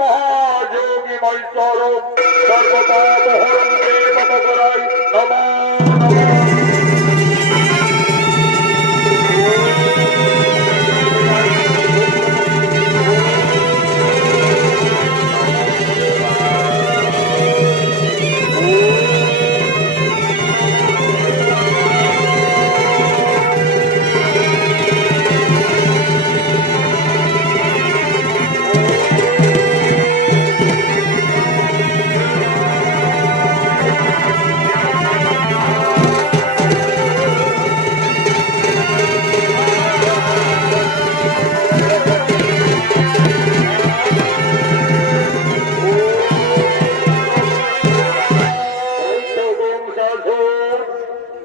মহাযোগী মৈশ্বর সর্বপাপহরং দেব করাই নমো নমঃ।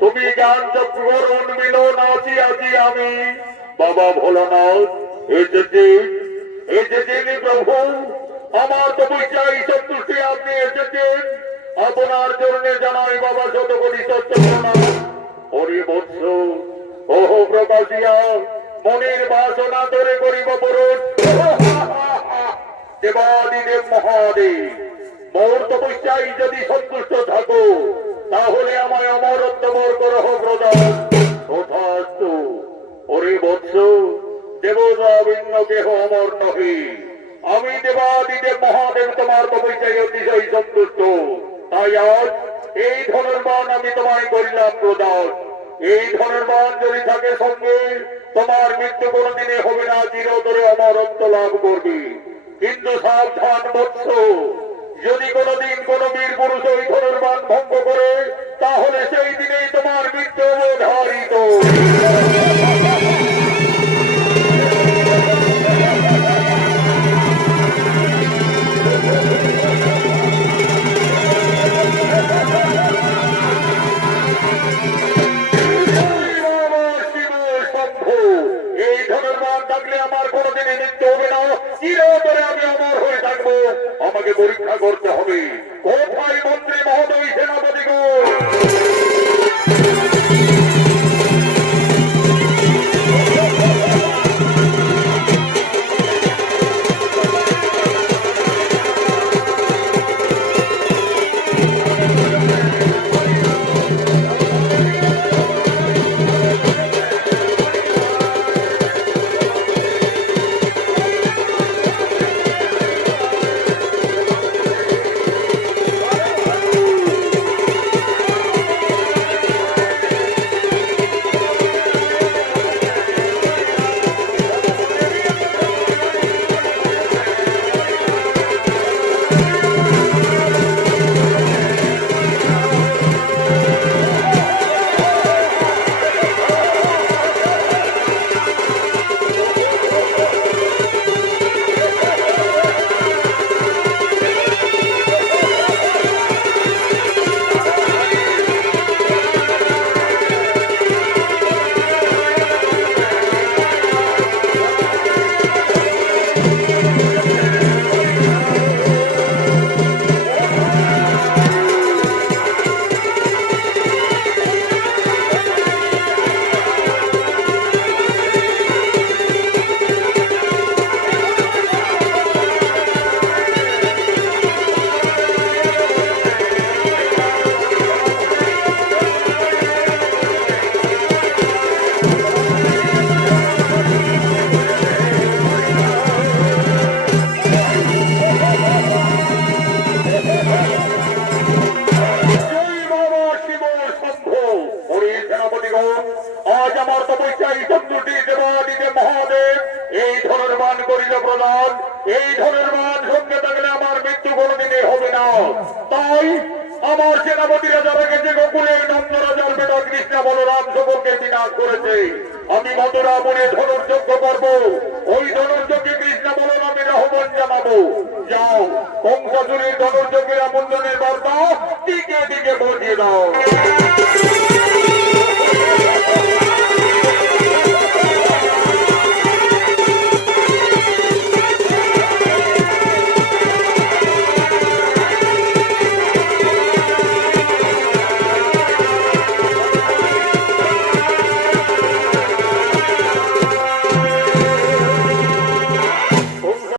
তুমি জ্ঞান চক্র উন্মিলন আছি আজি আমি বাবা ভোলানাথ এসেছেন প্রভু। আমার তো চাই সন্তুষ্টি আপনি এসেছেন। আপনার চরণে জানাই বাবা শত কোটি সত্য হরি বৎস ওহ প্রকাশিয়া মনের বাসনা ধরে করিব পুরুষ দেবাদিদেব মহাদেব। মোর তপস্যায় যদি সন্তুষ্ট থাকো তাহলে আমায় অমরত্ব বর করহ প্রদান তথাস্তু। হরি বৎস দেবতা ভিন্ন কেহ অমর নহে। আমি দেবাদিদেব মহাদেব তোমার তপস্যায় অতিশয় সন্তুষ্ট। তাই আজ এই ধনুর্বাণ আমি তোমায় করিলাম প্রদান। এই ধনুর্বাণ যদি থাকে সঙ্গে তোমার মৃত্যু কোনদিনে হবে না, চিরতরে অমরত্ব লাভ করবে। কিন্তু সাবধান বৎস, যদি কোনদিন কোন বীর পুরুষ ওই ধনুর্বাণ ভঙ্গ করে তাহলে সেই দিনেই তোমার মৃত্যু অবধারিত। এই ধনুর্বাণ থাকলে আমার কোনদিনই মৃত্যু হবে না, চিরতরে আমি অমর হয়ে থাকবো। আমাকে পরীক্ষা করতে হবে কোথায় মন্ত্রী মহোদয় সেনাপতি গো। আজ আমার তপস্যায় সন্তুষ্টি দেবাদিদেব মহাদেব এই ধনুর্বাণ করিল প্রদান। এই ধনুর্বাণ সঙ্গে থাকলে আমার মৃত্যু কোনদিনে হবে না। তাই আমার সেনাপতিরা যারা গেছে গোকুলে নন্দ রাজার বেটা কৃষ্ণ বলরাম সকলকে বিনাশ করেছে। আমি মথুরাপুরে ধনুর্যজ্ঞ করব। ওই ধনুর্যজ্ঞে কৃষ্ণ বলরামের আহ্বান জানাবো। যাও কংসাসুরের ধনুর্যজ্ঞের আমন্ত্রণের বার্তা দিকে দিকে পৌঁছে দাও।